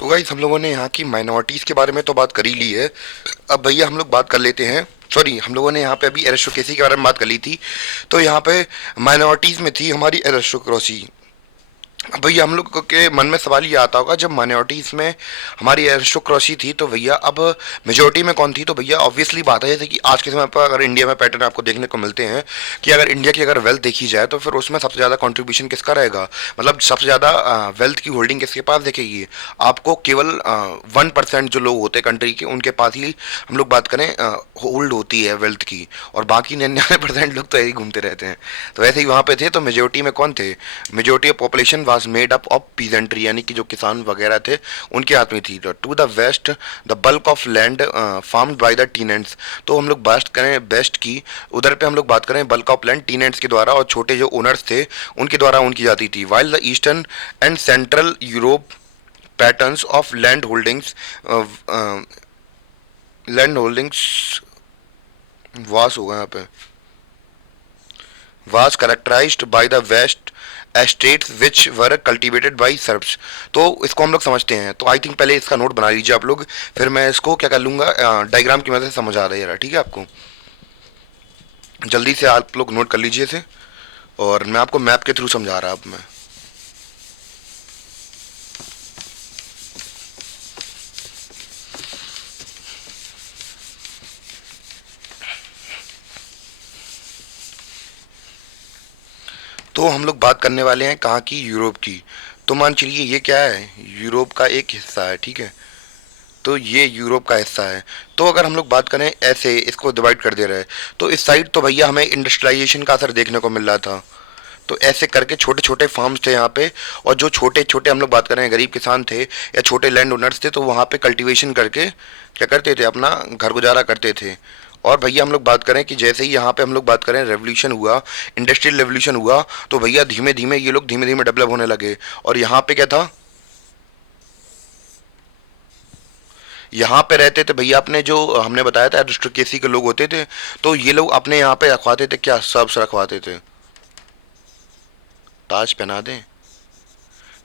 तो गाइस हम लोगों ने यहाँ की माइनॉरिटीज़ के बारे में तो बात कर ही ली है। अब भैया हम लोग बात कर लेते हैं। सॉरी, हम लोगों ने यहाँ पे अभी एरिस्टोक्रेसी के बारे में बात कर ली थी। तो यहाँ पे माइनॉरिटीज़ में थी हमारी एरिस्टोक्रेसी। भैया हम लोग के मन में सवाल ये आता होगा, जब माइनॉरिटीज़ में हमारी एरिस्टोक्रेसी थी तो भैया अब मेजोरिटी में कौन थी। तो भैया ऑब्वियसली बात है, जैसे कि आज के समय पर अगर इंडिया में पैटर्न आपको देखने को मिलते हैं कि अगर इंडिया की अगर वेल्थ देखी जाए तो फिर उसमें सबसे ज़्यादा कंट्रीब्यूशन किसका रहेगा, मतलब सबसे ज़्यादा वेल्थ की होल्डिंग किसके पास देखेगी। आपको केवल 1% जो लोग होते हैं कंट्री के, उनके पास ही हम लोग बात करें होल्ड होती है वेल्थ की, और बाकी 99% लोग तो ऐसे ही घूमते रहते हैं। तो ऐसे ही वहाँ पे थे। तो मेजोरिटी में कौन थे, majority of population was made up of peasantry, यानी कि जो किसान वगैरह थे उनके हाथ में थी। To the west the bulk of land farmed by the tenants. तो हम लोग बात करें वेस्ट की, उधर पे हम लोग बात करें बल्क ऑफ लैंड टीनेंट्स के द्वारा और छोटे जो ओनर्स थे उनके द्वारा उनकी जाती थी। While the eastern and central Europe patterns of land holdings वास होगा यहाँ पे, was characterized by the west estates which were cultivated by Serbs। तो इसको हम लोग समझते हैं। तो आई थिंक पहले इसका नोट बना लीजिए आप लोग, फिर मैं इसको क्या कर लूँगा, डायग्राम की मदद से समझ आ रहा है, ठीक है आपको। जल्दी से आप लोग नोट कर लीजिए इसे, और मैं आपको मैप के थ्रू समझा रहा अब मैं। तो हम लोग बात करने वाले हैं कहाँ की, यूरोप की। तो मान चलिए ये क्या है, यूरोप का एक हिस्सा है, ठीक है। तो ये यूरोप का हिस्सा है। तो अगर हम लोग बात करें ऐसे इसको डिवाइड कर दे रहे हैं, तो इस साइड तो भैया हमें इंडस्ट्रियलाइजेशन का असर देखने को मिल रहा था। तो ऐसे करके छोटे छोटे फार्म्स थे यहाँ पे, और जो छोटे छोटे हम लोग बात कर रहे हैं गरीब किसान थे या छोटे लैंड ओनर्स थे, तो वहाँ पे कल्टीवेशन करके क्या करते थे, अपना घर गुजारा करते थे। और भैया हम लोग बात करें कि जैसे ही यहाँ पे हम लोग बात करें रेवोल्यूशन हुआ, इंडस्ट्रियल रेवोल्यूशन हुआ, तो भैया धीमे धीमे ये लोग धीमे धीमे डेवलप होने लगे। और यहाँ पे क्या था, यहाँ पे रहते थे भैया अपने, जो हमने बताया था एरिस्टोक्रेसी के लोग होते थे। तो ये लोग अपने यहाँ पे रखवाते थे क्या, सब्स रखवाते थे। ताज पहना दें।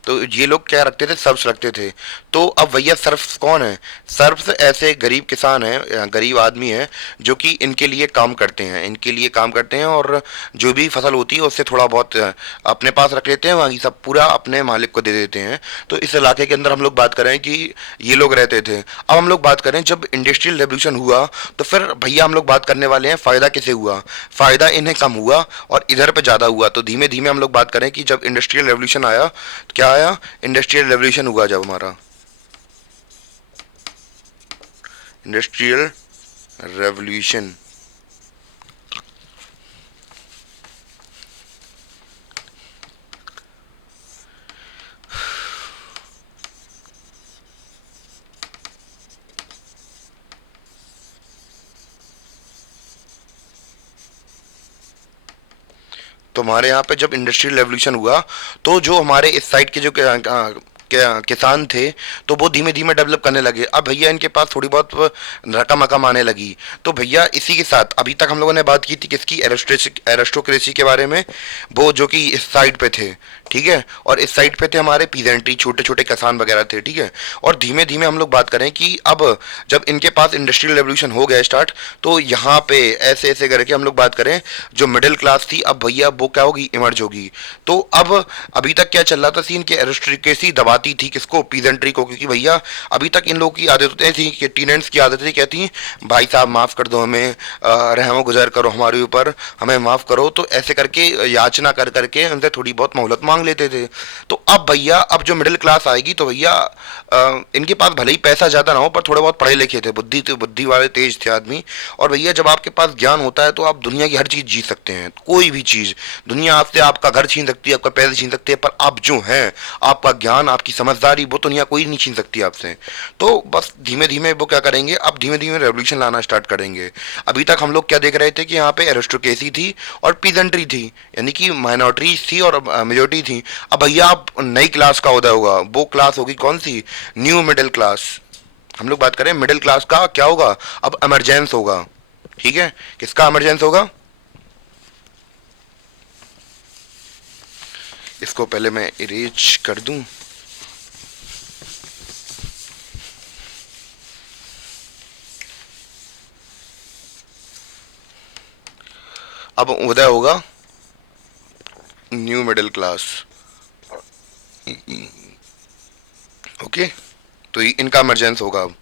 तो ये लोग क्या रखते थे, सर्फ्स रखते थे। तो अब भैया सर्फ्स कौन है, सर्फ्स ऐसे गरीब किसान हैं, गरीब आदमी हैं जो कि इनके लिए काम करते हैं, इनके लिए काम करते हैं, और जो भी फसल होती है उससे थोड़ा बहुत अपने पास रख लेते हैं, बाकी सब पूरा अपने मालिक को दे देते हैं। तो इस इलाके के अंदर हम लोग बात करें कि ये लोग रहते थे। अब हम लोग बात करें जब इंडस्ट्रियल रेवोल्यूशन हुआ, तो फिर भैया हम लोग बात करने वाले हैं फ़ायदा किसे हुआ, फ़ायदा इन्हें कम हुआ और इधर पे ज़्यादा हुआ। तो धीमे धीमे हम लोग बात करें कि जब इंडस्ट्रियल रेवोल्यूशन आया, तो क्या आया, इंडस्ट्रियल रेवोल्यूशन हुआ जब हमारा, इंडस्ट्रियल रेवोल्यूशन। तो हमारे यहाँ पे जब इंडस्ट्रियल रेवोल्यूशन हुआ, तो जो हमारे इस साइड के जो किसान थे, तो वो धीमे धीमे डेवलप करने लगे। अब भैया इनके पास थोड़ी बहुत रकम अकम आने लगी। तो भैया इसी के साथ अभी तक हम लोगों ने बात की थी किसकी, एरिस्टोक्रेसी के बारे में, वो जो कि इस साइड पे थे, ठीक है। और इस साइड पे थे हमारे पीजेंट्री, छोटे छोटे किसान वगैरह थे, ठीक है। और धीमे धीमे हम लोग बात करें कि अब जब इनके पास इंडस्ट्रियल रेवोल्यूशन हो गया स्टार्ट, तो यहाँ पे ऐसे ऐसे करके हम लोग बात करें जो मिडिल क्लास थी, अब भैया वो क्या होगी, इमर्ज होगी। तो अब अभी तक क्या चल रहा था सीन, कि एरिस्टोक्रेसी दबाती थी किसको, पीजेंट्री को, क्योंकि भैया अभी तक इन लोगों की आदतें थी कि टीनेंट्स की आदतें कहती, भाई साहब माफ़ कर दो हमें, रहम गुजर करो हमारे ऊपर, हमें माफ़ करो। तो ऐसे करके याचना कर करके उनसे थोड़ी बहुत मोहलत मांग लेते थे। तो अब भैया अब जो मिडिल क्लास आएगी, तो भैया इनके पास भले ही पैसा ज़्यादा ना हो, पर थोड़े बहुत पढ़े लिखे थे, बुद्धि वाले तेज थे आदमी। और भैया जब आपके पास ज्ञान होता है तो आप दुनिया की हर चीज़ जीत सकते हैं, कोई भी चीज़। दुनिया आपसे आपका घर छीन सकती है, आपका पैसे छीन सकती है, पर आप जो हैं, आपका ज्ञान, आपकी समझदारी, वो दुनिया कोई नहीं छीन सकती आपसे। तो बस धीमे धीमे वो क्या करेंगे, अब धीमे धीमे रेवोल्यूशन लाना स्टार्ट करेंगे। अभी तक हम लोग क्या देख रहे थे कि यहाँ पे एरिस्टोक्रेसी थी और पीजेंट्री थी, यानी कि माइनॉरिटीज थी और मेजोरिटी थी। अब भैया अब नई क्लास का उदय होगा, वो क्लास होगी कौन सी, न्यू मिडिल क्लास। हम लोग बात करें मिडिल क्लास का, क्या होगा, अब एमरजेंस होगा, ठीक है। किसका एमरजेंस होगा, इसको पहले मैं इरेज कर दूं। अब उदय होगा न्यू मिडिल क्लास। ओके, तो इनका इमरजेंस होगा अब।